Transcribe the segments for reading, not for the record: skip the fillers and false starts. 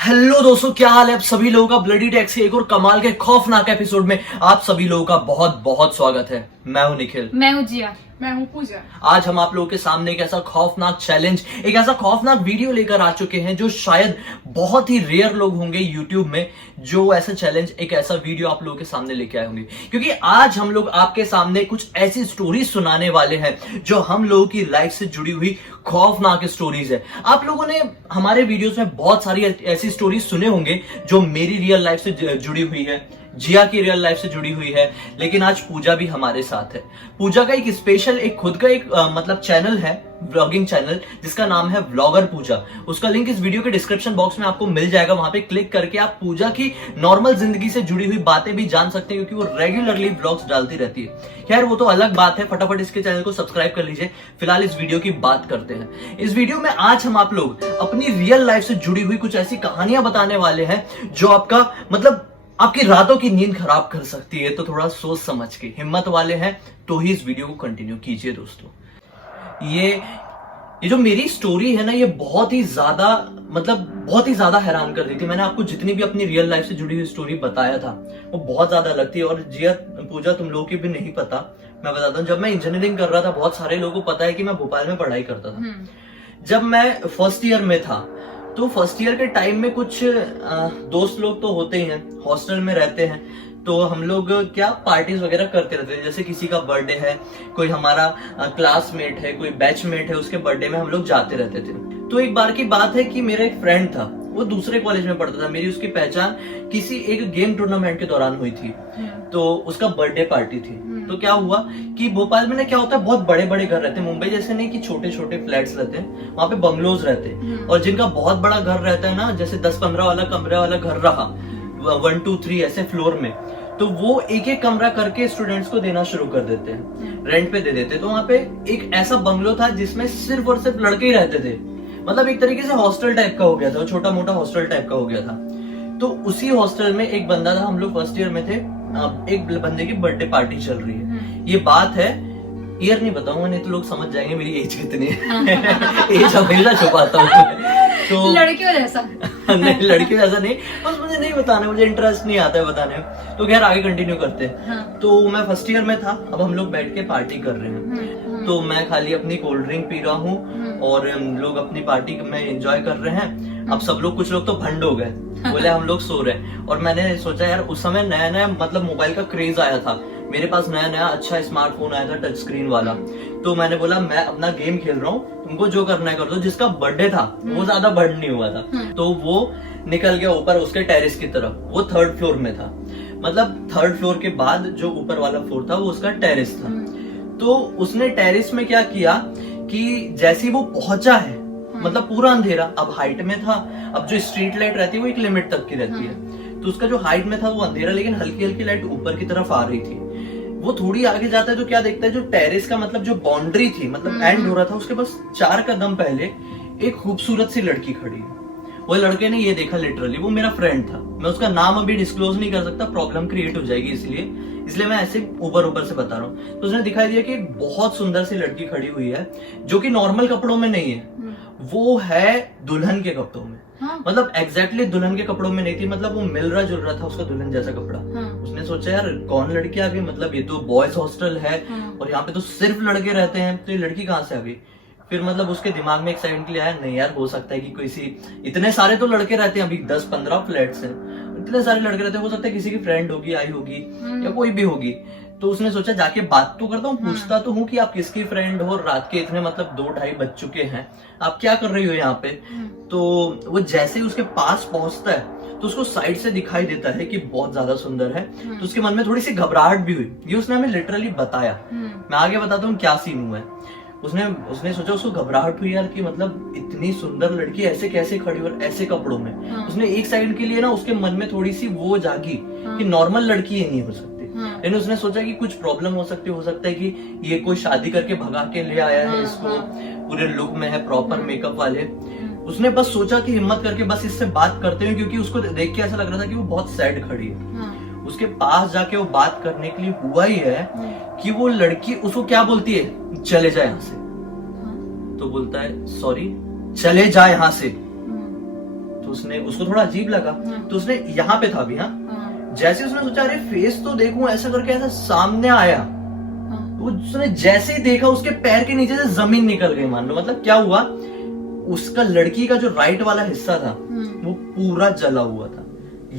Hello दोस्तों, क्या हाल है आप सभी लोगों का। ब्लडी टैक्स के एक और कमाल के खौफनाक एपिसोड में आप सभी लोगों का बहुत बहुत स्वागत है। मैं हूं निखिल। मैं हूँ जिया। मैं हूँ पूजा। आज हम आप लोगों के सामने एक ऐसा खौफनाक चैलेंज, एक ऐसा खौफनाक वीडियो लेकर आ चुके हैं जो शायद बहुत ही रेयर लोग होंगे यूट्यूब में जो ऐसा चैलेंज, एक ऐसा वीडियो आप लोगों के सामने लेके आए होंगे। क्योंकि आज हम लोग आपके सामने कुछ ऐसी स्टोरीज सुनाने वाले हैं जो हम लोगों की लाइफ से जुड़ी हुई खौफनाक स्टोरीज है। आप लोगों ने हमारे वीडियोस में बहुत सारी ऐसी स्टोरीज सुने होंगे जो मेरी रियल लाइफ से जुड़ी हुई है, जिया की रियल लाइफ से जुड़ी हुई है, लेकिन आज पूजा भी हमारे साथ है। पूजा का एक स्पेशल, एक खुद का एक मतलब चैनल है, व्लॉगिंग चैनल, जिसका नाम है व्लॉगर पूजा। उसका लिंक इस वीडियो के डिस्क्रिप्शन बॉक्स में आपको मिल जाएगा। वहां पे क्लिक करके आप पूजा की नॉर्मल जिंदगी से जुड़ी हुई बातें भी जान सकते हैं, क्योंकि वो रेगुलरली व्लॉग्स डालती रहती है। खैर वो तो अलग बात है, फटाफट इसके चैनल को सब्सक्राइब कर लीजिए। फिलहाल इस वीडियो की बात करते हैं। इस वीडियो में आज हम आप लोग अपनी रियल लाइफ से जुड़ी हुई कुछ ऐसी कहानियां बताने वाले हैं जो आपका मतलब आपकी रातों की नींद खराब कर सकती है। तो थोड़ा सोच समझ के, हिम्मत वाले हैं तो ही इस वीडियो को कंटिन्यू कीजिए दोस्तों। ये जो मेरी स्टोरी है ना, ये बहुत ही ज्यादा हैरान कर दी थी। मैंने आपको जितनी भी अपनी रियल लाइफ से जुड़ी हुई स्टोरी बताया था वो बहुत ज्यादा लगती है। और जिया पूजा तुम लोगों की भी नहीं पता, मैं बताता हूँ। जब मैं इंजीनियरिंग कर रहा था, बहुत सारे लोगों को पता है कि मैं भोपाल में पढ़ाई करता था। जब मैं फर्स्ट ईयर में था तो फर्स्ट ईयर के टाइम में कुछ दोस्त लोग तो होते ही हैं, हॉस्टल में रहते हैं, तो हम लोग क्या पार्टीज वगैरह करते रहते थे। जैसे किसी का बर्थडे है, कोई हमारा क्लासमेट है, कोई बैचमेट है, उसके बर्थडे में हम लोग जाते रहते थे। तो एक बार की बात है कि मेरा एक फ्रेंड था, वो दूसरे कॉलेज में पढ़ता था। मेरी उसकी पहचान किसी एक गेम टूर्नामेंट के दौरान हुई थी, तो उसका बर्थडे पार्टी थी। तो क्या हुआ कि भोपाल में ना क्या होता है, बहुत बड़े बड़े घर रहते हैं। मुंबई जैसे नहीं कि छोटे छोटे फ्लैट्स रहते हैं, वहां पे बंगलोज रहते हैं। और जिनका बहुत बड़ा घर रहता है ना, जैसे 10-15 वाला कमरे वाला घर रहा, 1, 2, 3 ऐसे फ्लोर में, तो वो एक एक कमरा करके स्टूडेंट्स को देना शुरू कर देते हैं, रेंट पे दे देते हैं। तो वहां पे एक ऐसा बंगलो था जिसमें सिर्फ और सिर्फ लड़के ही रहते थे। मतलब एक तरीके से हॉस्टल टाइप का हो गया था, छोटा मोटा हॉस्टल टाइप का हो गया था। तो उसी हॉस्टल में एक बंदा था, हम लोग फर्स्ट ईयर में थे, एक बंदे की बर्थडे पार्टी चल रही है। ये बात है, ईयर नहीं बताऊंगा नहीं तो लोग समझ जाएंगे मेरी एज कितनी है। एज हमेशा छुपाता हूँ। तो लड़कियों जैसा नहीं, लड़कियों जैसा नहीं, बस मुझे नहीं बताना, मुझे इंटरेस्ट नहीं आता है बताने में। तो खैर आगे कंटिन्यू करते हैं। तो मैं फर्स्ट ईयर में था, अब हम लोग बैठ के पार्टी कर रहे हैं। तो मैं खाली अपनी कोल्ड ड्रिंक पी रहा हूँ और हम लोग अपनी पार्टी में एंजॉय कर रहे हैं। अब सब लोग, कुछ लोग तो भंड हो गए, बोले हम लोग सो रहे हैं। और मैंने सोचा यार, उस समय नया नया मतलब मोबाइल का क्रेज आया था, मेरे पास नया नया अच्छा स्मार्टफोन आया था, टच स्क्रीन वाला। तो मैंने बोला मैं अपना गेम खेल रहा हूँ, तुमको जो करना है कर दो। जिसका बर्थडे था वो ज्यादा बर्ड नहीं हुआ था, तो वो निकल गया ऊपर उसके टेरेस की तरफ। वो 3rd फ्लोर में था, मतलब 3rd फ्लोर के बाद जो ऊपर वाला फ्लोर था वो उसका टेरेस था। तो उसने टेरेस में क्या किया कि जैसे ही वो पहुंचा है, मतलब पूरा अंधेरा, अब हाइट में था, अब जो स्ट्रीट लाइट रहती है वो एक लिमिट तक की रहती है, तो उसका जो हाइट में था वो अंधेरा, लेकिन हल्की हल्की लाइट ऊपर की तरफ आ रही थी। वो थोड़ी आगे जाता है तो क्या देखता है, जो टेरेस का मतलब जो बाउंड्री थी, मतलब एंड हो रहा था, उसके बस 4 कदम पहले एक खूबसूरत सी लड़की खड़ी है। वो लड़के ने ये देखा, लिटरली वो मेरा फ्रेंड था। मैं उसका नाम अभी डिस्क्लोज नहीं कर सकता, प्रॉब्लम क्रिएट हो जाएगी, इसलिए मैं ऐसे ऊपर से बता रहा हूँ। तो उसने दिखाई दिया कि एक बहुत सुंदर सी लड़की खड़ी हुई है, जो कि नॉर्मल कपड़ों में नहीं है, वो है दुल्हन के कपड़ों में। मतलब एग्जैक्टली दुल्हन के कपड़ों में नहीं थी, मतलब वो मिल जुल रहा था उसका दुल्हन जैसा कपड़ा। उसने सोचा यार कौन लड़की आ गई, मतलब ये तो बॉयज हॉस्टल है और यहाँ पे तो सिर्फ लड़के रहते हैं, तो ये लड़की कहाँ से आ गई। फिर मतलब उसके दिमाग में एक सेकंड के लिए आया, नहीं यार हो सकता है कि किसी, इतने सारे तो लड़के रहते हैं, अभी 10-15 फ्लैट्स हैं, इतने सारे लड़के रहते हैं, हो सकता है किसी की फ्रेंड होगी, आई होगी या कोई भी होगी। तो उसने सोचा जाके बात तो करता हूँ, पूछता तो हूँ कि आप किसकी फ्रेंड हो, रात के इतने मतलब 2-2:30 बज चुके हैं, आप क्या कर रही हो यहाँ पे। तो वो जैसे ही उसके पास पहुंचता है तो उसको साइड से दिखाई देता है कि बहुत ज्यादा सुंदर है। तो उसके मन में थोड़ी सी घबराहट भी हुई, ये उसने हमें लिटरली बताया। मैं आगे बताता हूँ क्या सीन हुआ है। उसने सोचा, उसको घबराहट हुई यार कि मतलब इतनी सुंदर लड़की ऐसे कैसे खड़ी और ऐसे कपड़ों में। उसने एक सेकंड के लिए ना उसके मन में थोड़ी सी वो जागी कि नॉर्मल लड़की ये नहीं हो सकती। लेकिन उसने सोचा कि कुछ प्रॉब्लम हो सकता है कि ये कोई शादी करके भगा के ले आया है इसको, पूरे लुक में है, प्रॉपर मेकअप वाले। उसने बस सोचा कि हिम्मत करके बस इससे बात करते हैं, क्योंकि उसको देख के ऐसा लग रहा था कि वो बहुत सैड खड़ी है। उसके पास जाके वो बात करने के लिए हुआ ही है कि वो लड़की उसको क्या बोलती है, चले जाए यहाँ से। तो बोलता है सॉरी, चले जाए यहाँ से। तो तो उसने, उसको थोड़ा अजीब लगा, तो उसने यहाँ पे था भी, हाँ, जैसे उसने सोचा अरे फेस तो देखूं, ऐसा करके ऐसा सामने आया, उसने जैसे ही देखा उसके पैर के नीचे से जमीन निकल गई मान लो। मतलब क्या हुआ, उसका लड़की का जो राइट वाला हिस्सा था वो पूरा जला हुआ था,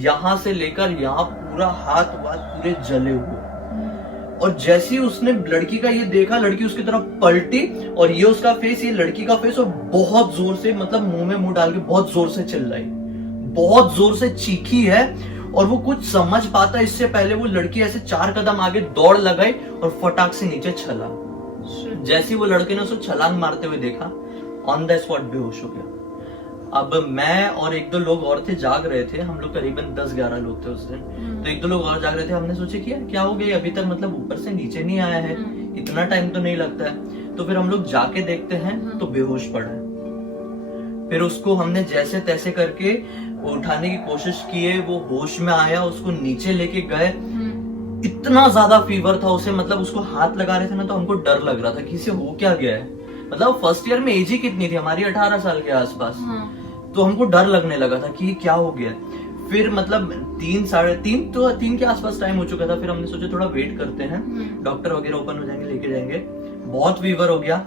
यहाँ से लेकर यहाँ पूरा हाथ पूरे जले हुए। और जैसे ही उसने लड़की का ये देखा, लड़की उसकी तरफ पलटी और ये उसका फेस, ये लड़की का फेस, और बहुत जोर से, मतलब मुंह में मुंह डाल के बहुत जोर से चिल्लाई, बहुत जोर से चीखी है। और वो कुछ समझ पाता इससे पहले वो लड़की ऐसे 4 कदम आगे दौड़ लगाई और फटाक से नीचे छला। जैसे ही वो लड़के ने उसको छलांग मारते हुए देखा, ऑन द स्पॉट बेहोश हो गया। अब मैं और 1-2 लोग और थे, जाग रहे थे, हम लोग करीबन 10-11 लोग थे उस दिन। तो 1-2 लोग और जाग रहे थे, हमने सोचे कि यार क्या हो गया, अभी तक मतलब ऊपर से नीचे नहीं आया है, इतना टाइम तो नहीं लगता है। तो फिर हम लोग जाके देखते हैं तो बेहोश पड़ा है। फिर उसको हमने जैसे तैसे करके उठाने की कोशिश की है, वो होश में आया, उसको नीचे लेके गए। इतना ज्यादा फीवर था उसे, मतलब उसको हाथ लगा रहे थे ना तो हमको डर लग रहा था कि इसे हो क्या गया है। मतलब फर्स्ट ईयर में एज ही कितनी थी हमारी, 18 साल के आसपास। तो हमको डर लगने लगा था कि क्या हो गया। फिर मतलब 3 के आसपास टाइम हो चुका था। फिर हमने सोचा थोड़ा वेट करते हैं, डॉक्टर वगैरह ओपन हो जाएंगे, लेके जाएंगे। बहुत फीवर हो गया,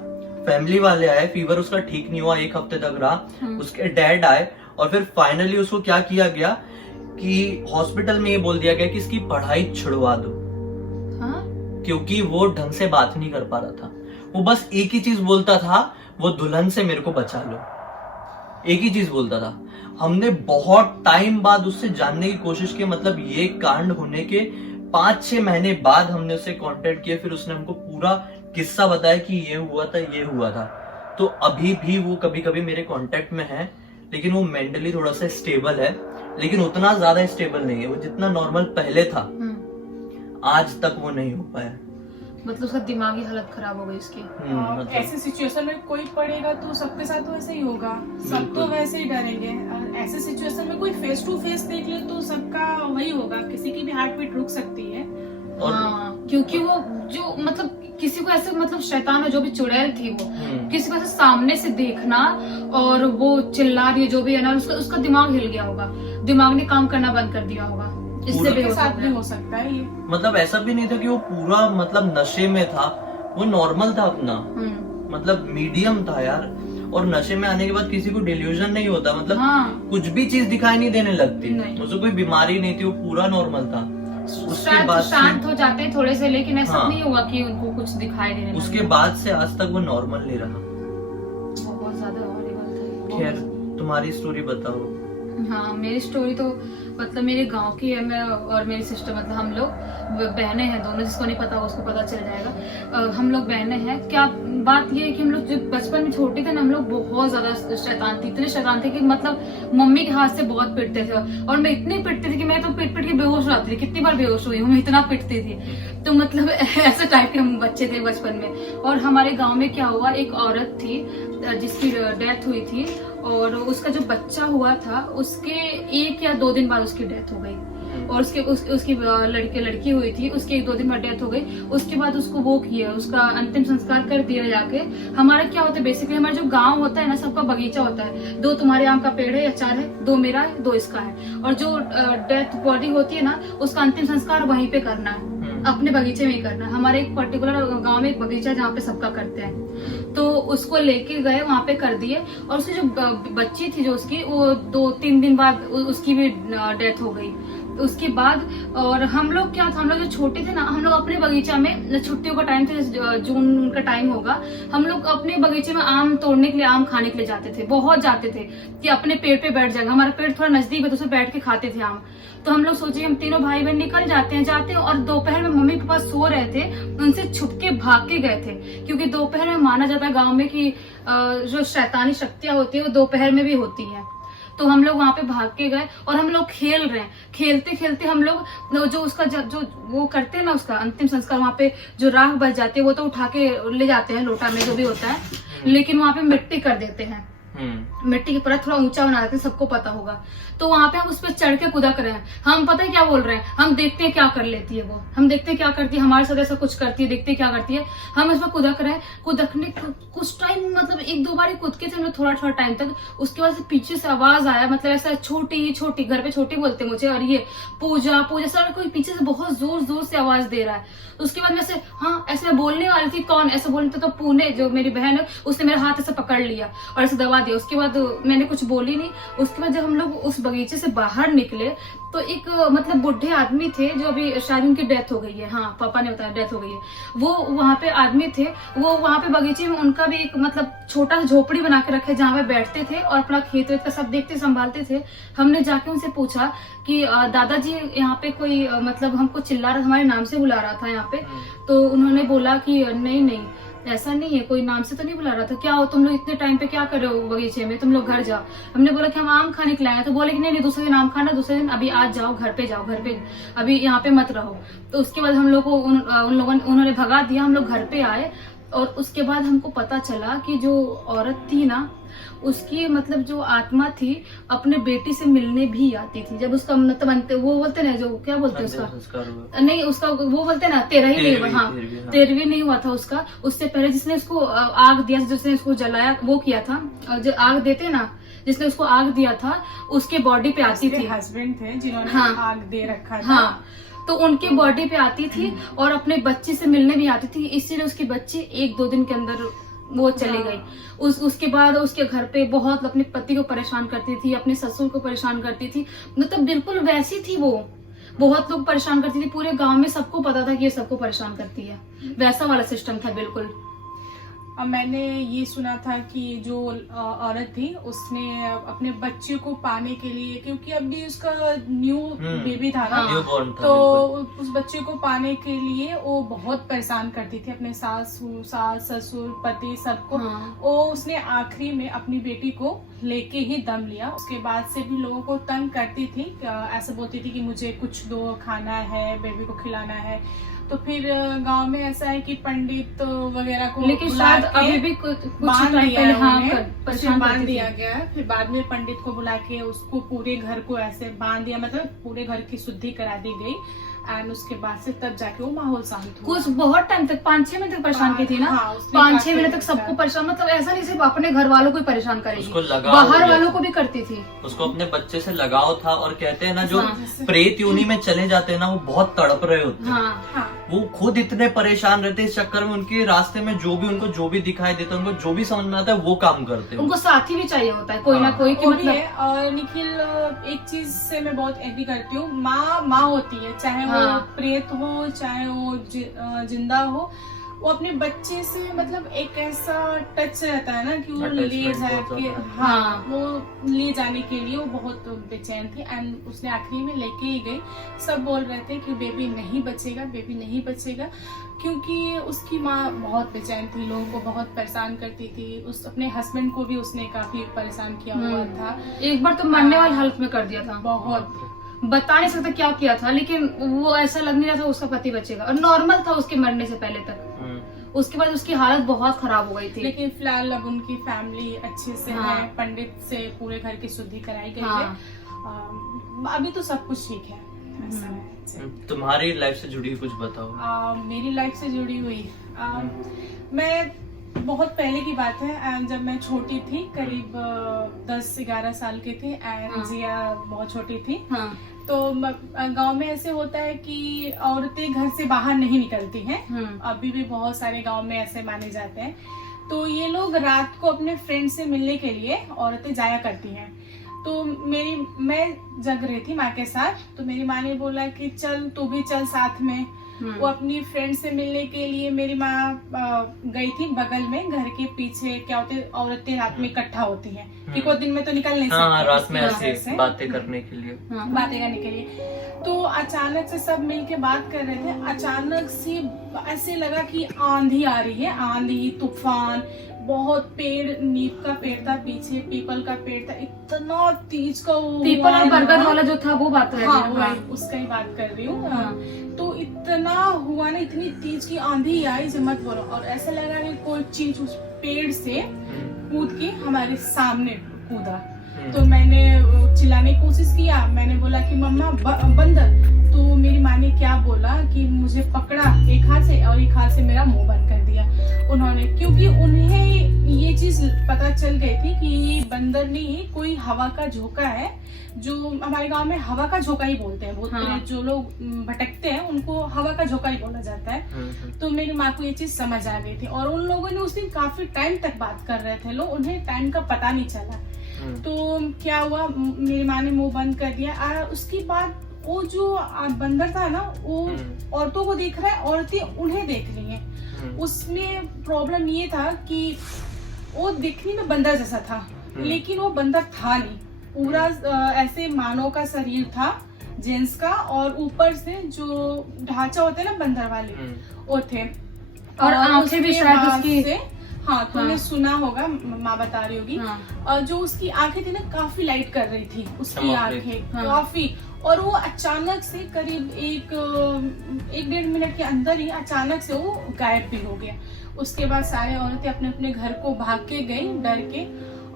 फैमिली वाले आए, फीवर उसका ठीक नहीं हुआ, 1 हफ्ते तक रहा। उसके डैड आए और फिर फाइनली उसको क्या किया गया कि हॉस्पिटल में ये बोल दिया गया कि इसकी पढ़ाई छुड़वा दो। क्योंकि वो ढंग से बात नहीं कर पा रहा था। वो बस एक ही चीज बोलता था, वो दुल्हन से मेरे को बचा लो, एक ही चीज बोलता था। हमने बहुत टाइम बाद उससे जानने की कोशिश की, मतलब ये कांड होने के 5-6 महीने बाद हमने उससे कांटेक्ट किया। फिर उसने हमको पूरा किस्सा बताया कि ये हुआ था, ये हुआ था। तो अभी भी वो कभी कभी मेरे कांटेक्ट में है, लेकिन वो मेंटली थोड़ा सा स्टेबल है, लेकिन उतना ज्यादा स्टेबल नहीं है। वो जितना नॉर्मल पहले था आज तक वो नहीं हो पाया। मतलब उसका दिमागी हालत खराब हो गई उसकी। मतलब ऐसे सिचुएशन में कोई पड़ेगा तो सबके साथ तो ऐसे ही होगा, सब तो वैसे ही डरेंगे। ऐसे सिचुएशन में कोई फेस टू फेस देख ले तो सबका वही होगा, किसी की भी हार्ट बीट रुक सकती है। क्योंकि वो जो मतलब किसी को ऐसे, मतलब शैतान हो जो भी चुड़ैल थी, वो किसी को ऐसे सामने से देखना और वो चिल्ला रही है जो भी है ना, उसका दिमाग हिल गया होगा, दिमाग ने काम करना बंद कर दिया होगा। इससे भी साथ भी हो सकता है ये। मतलब ऐसा भी नहीं था कि वो पूरा मतलब नशे में था, वो नॉर्मल था अपना, मतलब मीडियम था यार। और नशे में आने के बाद किसी को डिल्यूजन नहीं होता, मतलब कुछ भी चीज दिखाई नहीं देने लगती, उसे कोई बीमारी नहीं थी, वो पूरा नॉर्मल था। उसके बाद शांत हो जाते थोड़े से, लेकिन ऐसा नहीं हुआ कि उनको कुछ दिखाई देने लगा। उसके बाद से आज तक वो नॉर्मल नहीं रहा। बहुत ज्यादा हॉरिबल था। खैर तुम्हारी स्टोरी बताओ। हाँ, मेरी स्टोरी तो मतलब मेरे गांव की है। मैं और मेरी सिस्टर, मतलब हम लोग बहनें हैं दोनों, जिसको नहीं पता उसको पता चल जाएगा। हम लोग बहनें हैं। क्या बात ये है कि हम लोग जब बचपन में छोटे थे ना, हम लोग बहुत ज्यादा शैतान थे, इतने शैतान थे कि मतलब मम्मी के हाथ से बहुत पिटते थे। और मैं इतनी पिटती थी कि मैं तो पिट के बेहोश हो जाती थी। कितनी बार बेहोश हुई हूँ मैं, इतना पिटती थी। तो मतलब ऐसे टाइप के हम बच्चे थे बचपन में। और हमारे गाँव में क्या हुआ, एक औरत थी जिसकी डेथ हुई थी, और उसका जो बच्चा हुआ था उसके 1 या 2 दिन बाद उसकी डेथ हो गई। और उसकी लड़की हुई थी, उसके 1-2 दिन बाद डेथ हो गई। उसके बाद उसको वो किया, उसका अंतिम संस्कार कर दिया जाके। हमारा क्या होता है बेसिकली, हमारा जो गांव होता है ना, सबका बगीचा होता है। 2 तुम्हारे आम का पेड़ है या 4 है, 2 मेरा है, 2 इसका है। और जो डेथ बॉडी होती है ना, उसका अंतिम संस्कार वहीं पे करना है, अपने बगीचे में ही करना है। हमारे एक पर्टिकुलर गांव में एक बगीचा है जहाँ पे सबका करते हैं। तो उसको लेके गए, वहां पे कर दिए। और उसकी जो बच्ची थी जो उसकी, वो 2-3 दिन बाद उसकी भी डेथ हो गई। उसके बाद और हम लोग क्या था, हम लोग जो छोटे थे ना, हम लोग अपने बगीचा में, छुट्टियों का टाइम था, जून का टाइम होगा, हम लोग अपने बगीचे में आम तोड़ने के लिए, आम खाने के लिए जाते थे। बहुत जाते थे कि अपने पेड़ पे बैठ जाएंगे, हमारा पेड़ थोड़ा नजदीक है तो उसे बैठ के खाते थे आम। तो हम लोग सोचे हम तीनों भाई बहन निकल जाते हैं और दोपहर में मम्मी के पास सो रहे थे, उनसे छुपके भाग के गए थे। क्योंकि दोपहर में माना जाता है गाँव में कि जो शैतानी शक्तियां होती है वो दोपहर में भी होती है। तो हम लोग वहां पे भाग के गए और हम लोग खेल रहे हैं। खेलते खेलते हम लोग जो उसका जो वो करते हैं ना, उसका अंतिम संस्कार, वहां पे जो राख बच जाती है वो तो उठा के ले जाते हैं लोटा में, जो भी होता है, लेकिन वहां पे मिट्टी कर देते हैं। मिट्टी की परत थोड़ा ऊंचा बना देते हैं, सबको पता होगा। तो वहां पे हम उस पर चढ़ के कूदा कर रहे हैं। हम पता है क्या बोल रहे हैं, हम देखते हैं क्या कर लेती है वो, हम देखते हैं क्या करती है, हमारे साथ ऐसा कुछ करती है, देखते हैं क्या करती है। हम इस पर कूदा कर रहे हैं। कूदकने कुछ टाइम मतलब 1-2 बार कूद के थे हम लोग, थोड़ा टाइम तक। उसके बाद से पीछे से आवाज आया, मतलब ऐसा छोटी, घर पे छोटी बोलते मुझे, और ये पूजा सर कोई पीछे से बहुत जोर से आवाज दे रहा है। उसके बाद मैं से ऐसे बोलने वाली थी, कौन ऐसे बोलते, तो पुणे जो मेरी बहन है उसने मेरा हाथ ऐसे पकड़ लिया और ऐसे दबा दिया। उसके बाद मैंने कुछ बोली नहीं। उसके बाद जब हम लोग उस बगीचे से बाहर निकले तो एक मतलब बुढ़े आदमी थे, जो अभी शायद उनकी डेथ हो गई है, हाँ पापा ने बताया डेथ हो गई है। वो वहां पे आदमी थे, वो वहां पे बगीचे में उनका भी एक मतलब छोटा सा झोपड़ी बना के रखे, जहाँ पे बैठते थे और अपना खेत वेत का सब देखते संभालते थे। हमने जाके उनसे पूछा कि दादाजी यहाँ पे कोई मतलब हमको चिल्ला रहा, हमारे नाम से बुला रहा था यहाँ पे। तो उन्होंने बोला कि नहीं ऐसा नहीं है, कोई नाम से तो नहीं बुला रहा था। क्या हो तुम लोग इतने टाइम पे क्या कर रहे हो बगीचे में, तुम लोग घर जाओ। हमने बोला कि हम आम खाने के लाए हैं। तो बोले कि नहीं दूसरे दिन आम खाना, दूसरे दिन अभी आज जाओ घर पे अभी यहाँ पे मत रहो। तो उसके बाद हम लोग को उन्होंने भगा दिया। हम लोग घर पे आए और उसके बाद हमको पता चला कि जो औरत थी ना, उसकी मतलब जो आत्मा थी अपने बेटी से मिलने भी आती थी। जब उसका मतलब वो बोलते ना, जो क्या बोलते हैं उसका, नहीं उसका वो बोलते ना 13 नहीं हुआ, हाँ 13 नहीं हुआ था उसका। उससे पहले जिसने उसको आग दिया, जिसने उसको जलाया, वो किया था, जो आग देते ना, जिसने उसको आग दिया था उसके बॉडी पे आती थी। हस्बैंड थे जिन्होंने आग दे रखा था। हाँ, तो उनके बॉडी पे आती थी और अपने बच्चे से मिलने भी आती थी। इसीलिए उसकी बच्ची 1-2 दिन के अंदर वो चली गई। उसके बाद उसके घर पे बहुत अपने पति को परेशान करती थी, अपने ससुर को परेशान करती थी। मतलब बिल्कुल वैसी थी वो, बहुत लोग परेशान करती थी। पूरे गांव में सबको पता था कि ये सबको परेशान करती है, वैसा वाला सिस्टम था बिल्कुल। अब मैंने ये सुना था कि जो औरत थी उसने अपने बच्चे को पाने के लिए, क्योंकि अभी उसका न्यू बेबी था ना, तो उस बच्चे को पाने के लिए वो बहुत परेशान करती थी अपने सास ससुर पति सबको। वो उसने आखिरी में अपनी बेटी को लेके ही दम लिया। उसके बाद से भी लोगों को तंग करती थी, ऐसे बोलती थी कि मुझे कुछ दो, खाना है, बेबी को खिलाना है। तो फिर गांव में ऐसा है कि पंडित वगैरह को, लेकिन शायद अभी भी कुछ टाइम पहले बांध दिया गया। फिर बाद में पंडित को बुला के उसको पूरे घर को ऐसे बांध दिया, मतलब पूरे घर की शुद्धि करा दी गई। एंड उसके बाद से तब जाके वो माहौल शांत हुआ। कुछ बहुत टाइम तक 5-6 महीने तक परेशान की थी ना, 5-6 महीने तक सबको परेशान। मतलब ऐसा नहीं सिर्फ अपने घर वालों को ही परेशान करेगी, बाहर वालों को भी करती थी। उसको अपने बच्चे से लगाव था। और कहते हैं ना, जो प्रेत योनि में चले जाते हैं ना, वो बहुत तड़प रहे होते हैं। वो खुद इतने परेशान रहते हैं, इस चक्कर में उनके रास्ते में उनको जो भी दिखाई देता है, उनको जो भी समझ में आता है वो काम करते हैं। उनको साथी भी चाहिए होता है कोई ना कोई की मतलब। और निखिल, एक चीज से मैं बहुत एग्री करती हूँ, माँ होती है, चाहे वो प्रेत हो चाहे वो जिंदा हो, वो अपने बच्चे से मतलब एक ऐसा टच रहता है ना कि वो ले जाके, वो ले जाने के लिए वो बहुत बेचैन थी। एंड उसने आखिरी में लेके ही गई। सब बोल रहे थे कि बेबी नहीं बचेगा, क्योंकि उसकी माँ बहुत बेचैन थी, लोगों को बहुत परेशान करती थी। अपने हस्बैंड को भी उसने काफी परेशान किया हुआ था। एक बार तो मरने वाली हालत में कर दिया था, बहुत बता नहीं सकता क्या किया था, लेकिन वो ऐसा लग नहीं रहा था उसका पति बचेगा। और नॉर्मल था उसके मरने से पहले तक। उसके बाद उसकी हालत बहुत खराब हो गई थी। लेकिन फिलहाल अब उनकी फैमिली अच्छे से है, पंडित से पूरे घर की शुद्धि कराई गई है। अभी तो सब कुछ ठीक है, ऐसा है। तुम्हारी लाइफ से जुड़ी कुछ बताओ। मेरी लाइफ से जुड़ी हुई, मैं बहुत पहले की बात है, जब मैं छोटी थी, करीब 10-11 साल की थी, एंड जिया बहुत छोटी थी। तो गांव में ऐसे होता है कि औरतें घर से बाहर नहीं निकलती हैं। अभी भी बहुत सारे गांव में ऐसे माने जाते हैं। तो ये लोग रात को अपने फ्रेंड से मिलने के लिए औरतें जाया करती हैं। तो मैं जग रही थी माँ के साथ, तो मेरी माँ ने बोला कि चल तू भी चल साथ में। वो अपनी फ्रेंड से मिलने के लिए मेरी माँ गई थी बगल में, घर के पीछे। क्या होते, औरतें रात में इकट्ठा होती हैं, क्योंकि वो दिन में तो निकल नहीं सकती, रात में ऐसे बातें करने के लिए। तो अचानक से सब मिलके बात कर रहे थे। अचानक से ऐसे लगा कि आंधी आ रही है, आंधी तूफान, बहुत पेड़, नीम का पेड़ था पीछे, पीपल का पेड़ था, इतना तेज का पीपल और बरगद वाला जो था वो बात कर रही हूँ, उसका ही बात कर रही हूँ। तो इतना हुआ ना, इतनी तेज की आंधी आई, मत बोलो। और ऐसा लगा कि कोई चीज उस पेड़ से कूद के हमारे सामने कूदा। तो मैंने चिल्लाने की कोशिश किया, मैंने बोला कि मम्मा बंदर। तो मेरी माँ ने क्या बोला कि मुझे पकड़ा एक हाथ से और एक हाथ से मेरा मुंह बंद कर दिया उन्होंने, क्योंकि उन्हें ये चीज पता चल गई थी कि ये बंदर नहीं, कोई हवा का झोंका है, जो हमारे गांव में हवा का झोंका ही बोलते हैं। हाँ। जो लोग भटकते हैं उनको हवा का झोंका ही बोला जाता है। तो मेरी माँ को ये चीज समझ आ गई थी और उन लोगों ने उस दिन काफी टाइम तक बात कर रहे थे लोग, उन्हें टाइम का पता नहीं चला। तो क्या हुआ, मेरी माँ ने मुंह बंद कर दिया। उसके बाद वो जो बंदर था ना, वो औरतों को देख रहा है, औरतें उन्हें देख रही हैं। उसमें प्रॉब्लम ये था कि वो दिखने में बंदर जैसा था, लेकिन वो बंदर था नहीं। पूरा ऐसे मानव का शरीर था, जेंट्स का, और ऊपर से जो ढांचा होता है ना बंदर वाले, वो थे। और आंखें भी शायद उसकी, हाँ, तुमने सुना होगा, माँ बता रही होगी। हाँ। जो उसकी आंखें थी ना, काफी लाइट कर रही थी उसकी आंखें। हाँ। काफी, और वो अचानक से करीब एक 1-1.5 मिनट के अंदर ही अचानक से वो गायब भी हो गया। उसके बाद सारे औरतें अपने अपने घर को भाग के गई डर के,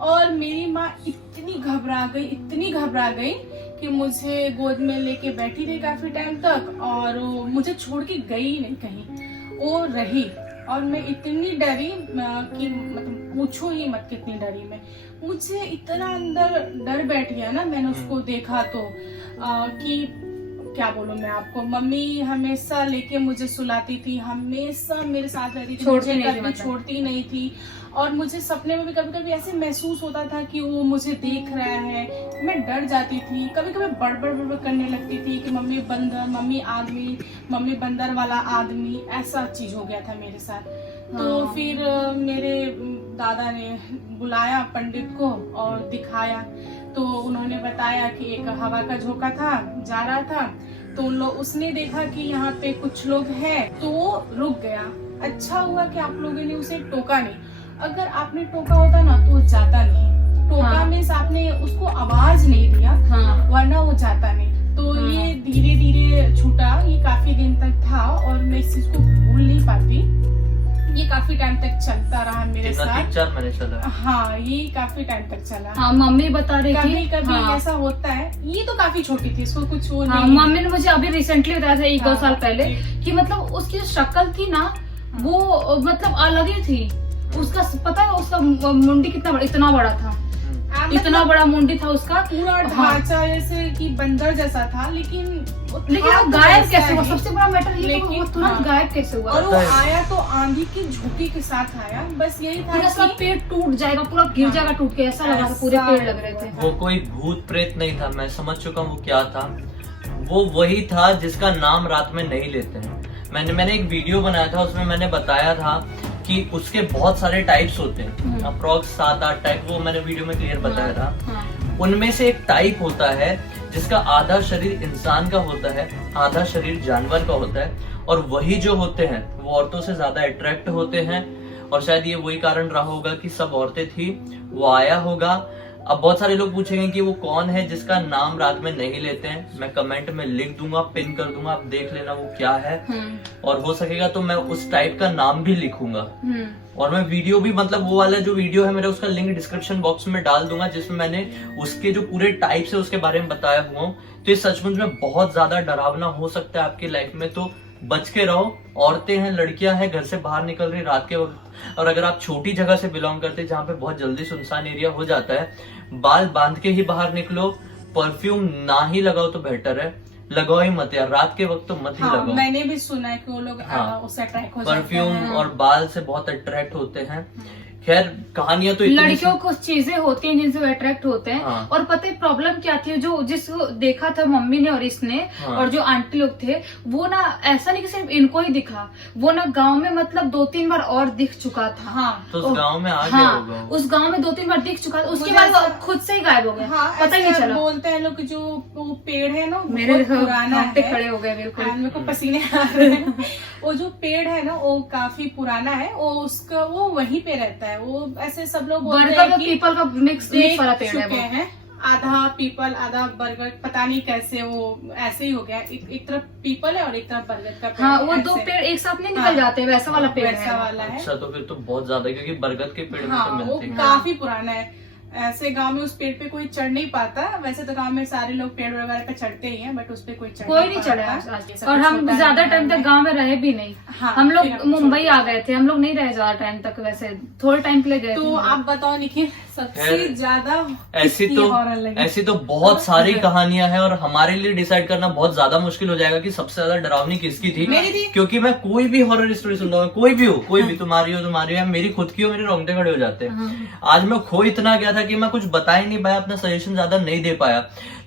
और मेरी माँ इतनी घबरा गई कि मुझे गोद में लेके बैठी रही काफी टाइम तक, और मुझे छोड़ के गई नहीं कहीं, वो रही। और मैं इतनी डरी कि मतलब पूछो ही मत कितनी डरी मैं। मुझे इतना अंदर डर बैठ गया ना, मैंने उसको देखा तो कि क्या बोलूं मैं आपको। मम्मी हमेशा लेके मुझे सुलाती थी, हमेशा मेरे साथ रहती थी, मुझे छोड़ती नहीं थी। और मुझे सपने में भी कभी कभी ऐसे महसूस होता था कि वो मुझे देख रहा है। मैं डर जाती थी, कभी कभी बड़बड़ करने लगती थी कि मम्मी बंदर, मम्मी आदमी, मम्मी बंदर वाला आदमी, ऐसा चीज हो गया था मेरे साथ। तो फिर मेरे दादा ने बुलाया पंडित को और दिखाया, तो उन्होंने बताया कि एक हवा का झोंका था, जा रहा था, तो उसने देखा कि यहाँ पे कुछ लोग हैं, तो वो रुक गया। अच्छा हुआ कि आप लोगों ने उसे टोका नहीं, अगर आपने टोका होता ना तो वो जाता नहीं। टोका मीन्स आपने उसको आवाज नहीं दिया, वरना वो जाता नहीं। तो ये धीरे धीरे छूटा, ये काफी दिन तक था और मैं इस चीज को भूल नहीं पाती। ये काफी टाइम तक चलता रहा मेरे साथ, 3-4 महीने चला। हाँ, ये काफी टाइम तक चला। हाँ, मम्मी बता रही थी कभी ऐसा होता है। ये तो काफी छोटी थी, इसको कुछ वो नहीं। मम्मी ने मुझे अभी रिसेंटली बताया था 1-2 साल पहले कि मतलब उसकी जो शक्ल थी ना, वो मतलब अलग ही थी। उसका पता है, उसका मुंडी कितना बड़ा, इतना बड़ा था, इतना बड़ा मुंडी था उसका, पूरा ढांचा जैसे कि बंदर जैसा था। लेकिन वो गायब कैसे हुआ? सबसे बड़ा मैटर ये, वो तुरंत गायब कैसे हुआ? और वो आया तो आंधी की झोंके के साथ आया। बस यही था, पूरा सब पेड़ टूट जाएगा, पूरा गिर जाएगा टूट के, ऐसा लगा था, पूरे पेड़ लग रहे थे। वो कोई भूत प्रेत नहीं था, मैं समझ चुका हूँ वो क्या था। वो वही था जिसका नाम रात में नहीं लेते हैं। मैंने एक वीडियो बनाया था, उसमें मैंने बताया था कि उसके बहुत सारे टाइप्स होते हैं, अप्रॉक्स 7-8 टाइप, वो मैंने वीडियो में क्लियर बताया था। उनमें से एक टाइप होता है जिसका आधा शरीर इंसान का होता है, आधा शरीर जानवर का होता है, और वही जो होते हैं वो औरतों से ज्यादा अट्रैक्ट होते हैं। और शायद ये वही कारण रहा होगा कि सब औरतें थी, वो आया होगा। अब बहुत सारे लोग पूछेंगे कि वो कौन है जिसका नाम रात में नहीं लेते हैं। मैं कमेंट में लिख दूंगा, पिन कर दूंगा, आप देख लेना वो क्या है। और हो सकेगा तो मैं उस टाइप का नाम भी लिखूंगा। और मैं वीडियो भी, मतलब वो वाला जो वीडियो है मेरा, उसका लिंक डिस्क्रिप्शन बॉक्स में डाल दूंगा, जिसमें मैंने उसके जो पूरे टाइप्स है उसके बारे में बताया हुआ हूँ। तो ये सचमुच में बहुत ज्यादा डरावना हो सकता है आपकी लाइफ में, तो बच के रहो। औरतें हैं, लड़कियां हैं, घर से बाहर निकल रही रात के वक्त, और अगर आप छोटी जगह से बिलोंग करते हैं जहाँ पे बहुत जल्दी सुनसान एरिया हो जाता है, बाल बांध के ही बाहर निकलो। परफ्यूम ना ही लगाओ तो बेटर है, लगाओ ही मत यार, रात के वक्त तो मत ही लगाओ। मैंने भी सुना है कि वो लोग उससे अट्रैक्ट हो जाते हैं। परफ्यूम और बाल से बहुत अट्रैक्ट होते हैं। खैर कहानियां तो लड़कियों को चीजें होती हैं जिनसे वो अट्रैक्ट होते हैं। हाँ। और पता है प्रॉब्लम क्या थी, जो जिसको देखा था मम्मी ने और इसने, हाँ। और जो आंटी लोग थे, वो ना ऐसा नहीं कि सिर्फ इनको ही दिखा, वो ना गांव में मतलब 2-3 बार और दिख चुका था। हाँ, तो उस गांव में आ गया होगा। उस गांव में 2-3 बार दिख चुका था, उसके बाद खुद से ही गायब हो गया। हाँ, पता ही नहीं चला। बोलते हैं लोग जो पेड़ है ना, मेरे पुराना है, खड़े हो गए बिल्कुल, मेरे को पसीने आ रहे हैं। वो जो पेड़ है ना, वो काफी पुराना है, वो वहीं पे रहता है। वो ऐसे सब लोग बोलते हैं कि पीपल का मिक्स वाला पेड़ है। आधा पीपल आधा बरगद, पता नहीं कैसे वो ऐसे ही हो गया। एक तरफ पीपल है और एक तरफ बरगद का पेड़। हाँ, वो ऐसे। दो पेड़ एक साथ नहीं निकल हाँ, जाते, वैसा वाला पेड़ वैसा है। वाला है। अच्छा, तो फिर तो बहुत ज्यादा, क्योंकि बरगद के पेड़ में हाँ, तो वो मिलते हैं। काफी पुराना है। ऐसे गांव में उस पेड़ पे कोई चढ़ नहीं पाता। वैसे तो गांव में सारे लोग पेड़ वगैरह पे चढ़ते ही हैं, बट उस पे कोई नहीं चढ़ा पाता। और हम ज्यादा टाइम तक गांव में रहे भी नहीं। हाँ, हम लोग फिर हम मुंबई छोड़ आ गए थे, हम लोग नहीं रहे ज्यादा टाइम तक, वैसे थोड़े टाइम के लिए गए तो थे। आप बताओ निखिल, सबसे खैर, ज्यादा ऐसी किसकी तो horror लगी? ऐसी तो बहुत सारी कहानियां हैं और हमारे लिए डिसाइड करना बहुत ज्यादा मुश्किल हो जाएगा कि सबसे ज्यादा डरावनी किसकी थी। मेरी थी। क्योंकि मैं कोई भी हॉरर स्टोरी सुनता हूँ, कोई भी हो, कोई भी, तुम्हारी हो, मेरी खुद की हो, मेरे रोंगटे खड़े हो जाते हैं। आज मैं खो इतना गया था कि मैं कुछ बता ही नहीं पाया, अपना सजेशन ज्यादा नहीं दे पाया।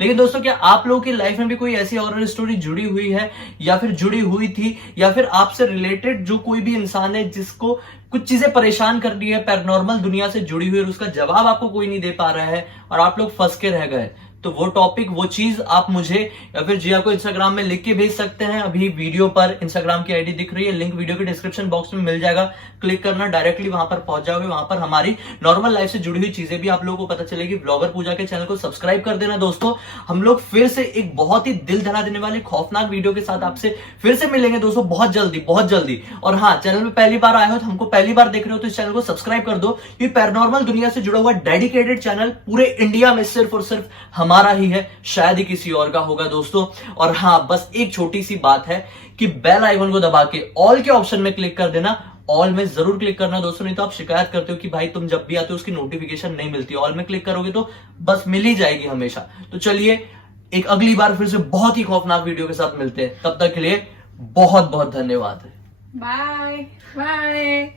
लेकिन दोस्तों, क्या आप लोगों की लाइफ में भी कोई ऐसी हॉरर स्टोरी जुड़ी हुई है, या फिर जुड़ी हुई थी, या फिर आपसे रिलेटेड जो कोई भी इंसान है जिसको कुछ चीजें परेशान कर रही है, पैरानॉर्मल दुनिया से जुड़ी हुई है, और उसका जवाब आपको कोई नहीं दे पा रहा है और आप लोग फंस के रह गए, तो वो टॉपिक, वो चीज आप मुझे या फिर जिया को इंस्टाग्राम में लिख के भेज सकते हैं। अभी वीडियो पर इंस्टाग्राम की आईडी दिख रही है, लिंक वीडियो के डिस्क्रिप्शन बॉक्स में मिल जाएगा, क्लिक करना, डायरेक्टली वहां पर पहुंच जाओगे। वहां पर हमारी नॉर्मल लाइफ से जुड़ी हुई चीजें भी आप लोगों को पता चलेगी। ब्लॉगर पूजा के चैनल को सब्सक्राइब कर देना दोस्तों। हम लोग फिर से एक बहुत ही दिल दहला देने वाले खौफनाक वीडियो के साथ आपसे फिर से मिलेंगे दोस्तों, बहुत जल्दी, बहुत जल्दी। और हाँ, चैनल में पहली बार आए हो तो हमको पहली बार देख रहे हो तो इस चैनल को सब्सक्राइब कर दो। ये पैरानॉर्मल दुनिया से जुड़ा हुआ डेडिकेटेड चैनल पूरे इंडिया में सिर्फ और सिर्फ हमारा ही है, शायद ही किसी और का होगा दोस्तों। और हाँ, बस एक छोटी सी बात है कि बेल आइकन को दबा के ऑल के ऑप्शन में क्लिक कर देना। ऑल में जरूर क्लिक करना दोस्तों, नहीं तो आप शिकायत करते हो कि भाई तुम जब भी आते हो उसकी नोटिफिकेशन नहीं मिलती। ऑल में क्लिक करोगे तो बस मिल ही जाएगी हमेशा। तो चलिए, एक अगली बार फिर से बहुत ही खौफनाक वीडियो के साथ मिलते हैं। तब तक के लिए बहुत बहुत धन्यवाद। Bye bye.